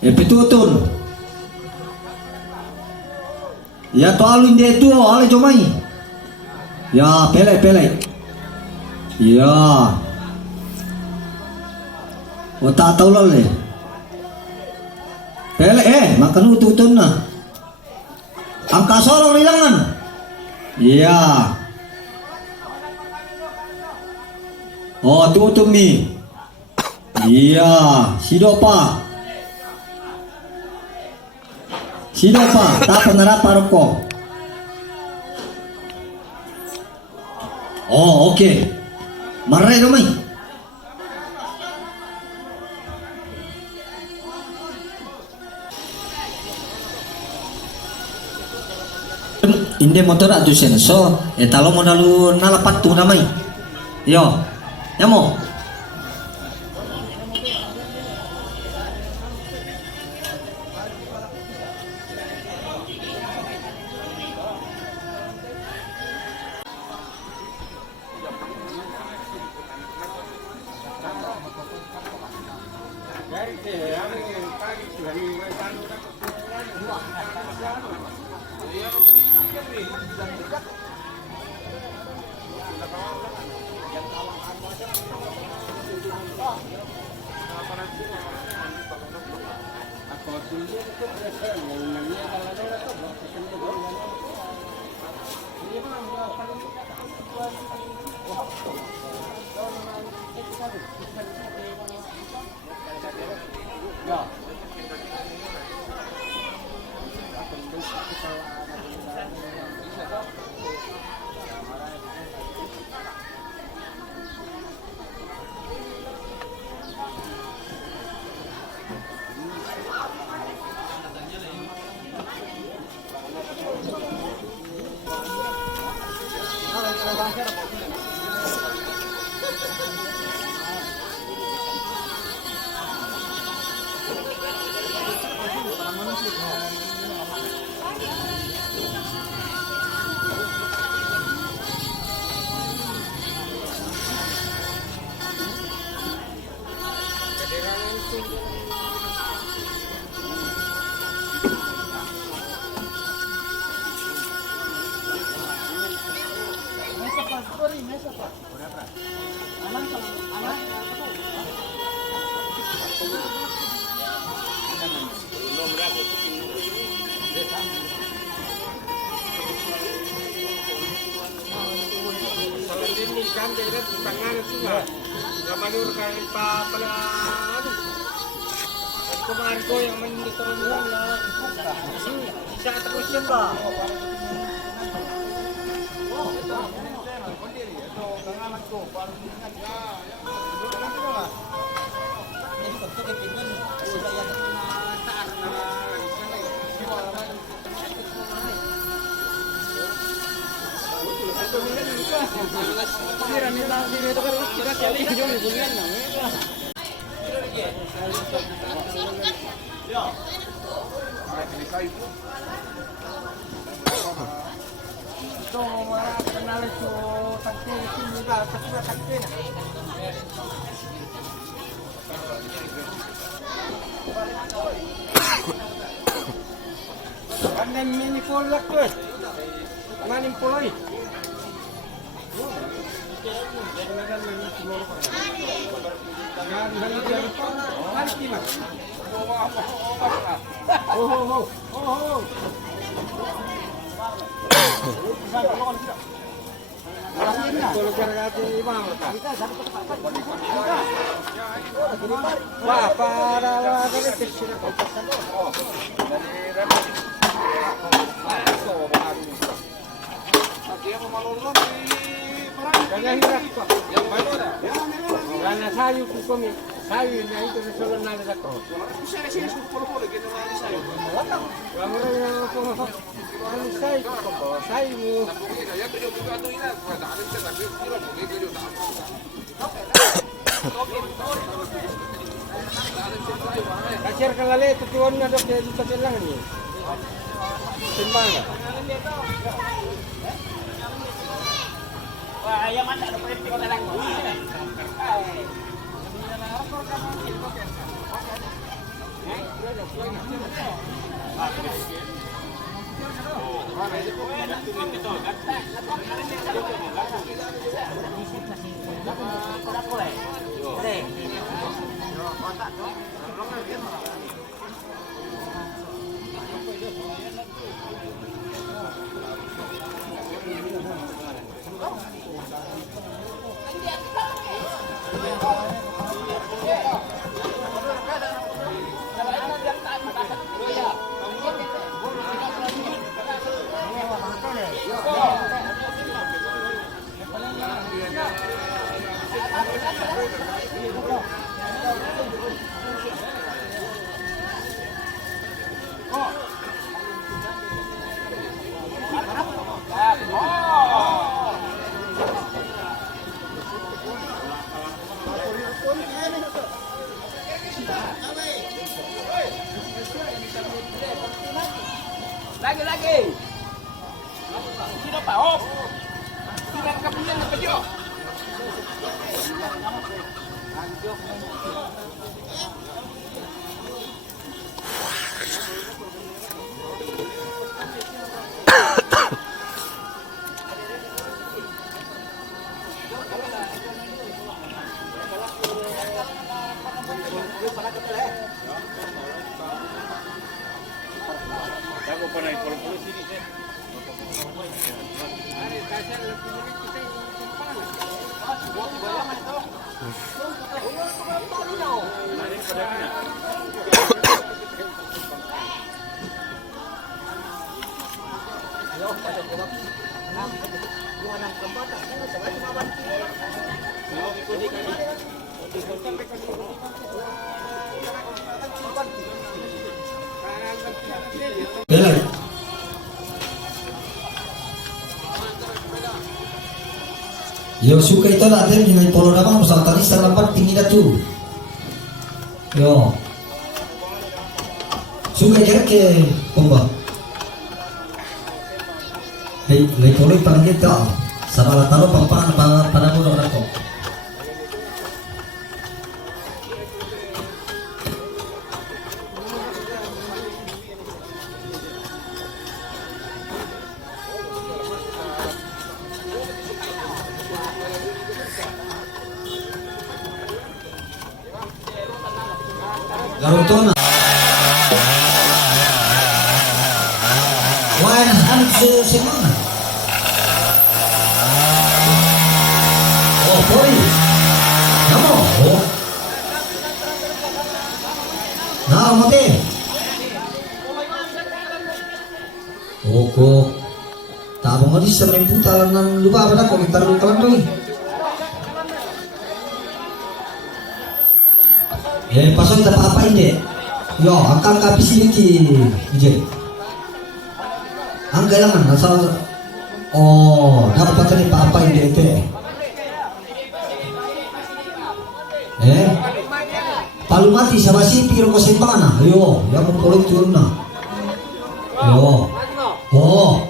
Pitutun. Ya to alun dia tu ale jomai. Ya pele. Ya. O ta tahu le. Pele makan ututun na. Angka sorong rilangan. Ya. Oh tutum ni. Iya, sidopa, tak pengarap rokok. Oh, oke. Marai domai. Inde motor atu senso, talo mo nalu nalapat tu namai. Yo, yamo. Kan dari tangan itu nggak manur kali pala kemarin ko yang monitor mo na siya terus yun ba Kan mini kolak tuh, maning poloy. Karena sayu kami, sayunya itu selalu nada satu. Saya suruh polo-polo gitu nggak sayu. Kamu yang sayu, sayu. Kasir kalale tujuan na dok jadi terjelang ni. Timbang. Wah, yang mana ada perintah kota lang. Lagi. Sino pa? Hop! Sino ka pinyan na pedyo? Ako pa na ipolo-polo sini eh. Bela. Yo suka itu lah tem dengan polo nama usah tadi selamat tinggi dah tu. Yo. Suka kira ke pomba. Hei, lagi polo ipan kita. Sama lah taruh papan pada muda orang kok. Garutona. Wah, hantu semua. Oh, boy. Namo. Oh. Nah, mati. Oh, kok. Tak mau di semen putaran lupa apa kok kita lupa lagi. Pasal kita apa ini? Yo, akan habis ini je. Anggalan asal. Oh, dapat tadi apa ini itu? Palu mati sama si pikir kau sempana. Yo, yang mau turun na. Yo. Oh.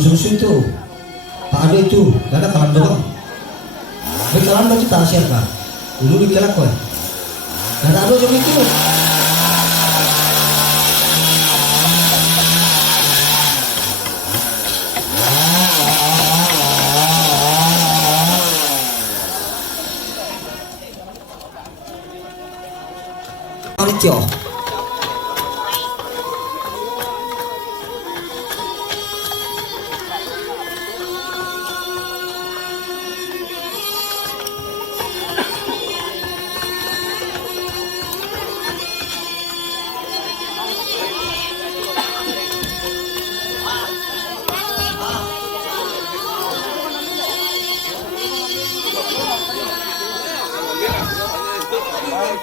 Susu itu, Pak Ado itu, gak ada kalan doang. Di kalan do kita siapa? Dulu di kelak kok. Gak ada jom itu. Maritio. Ya,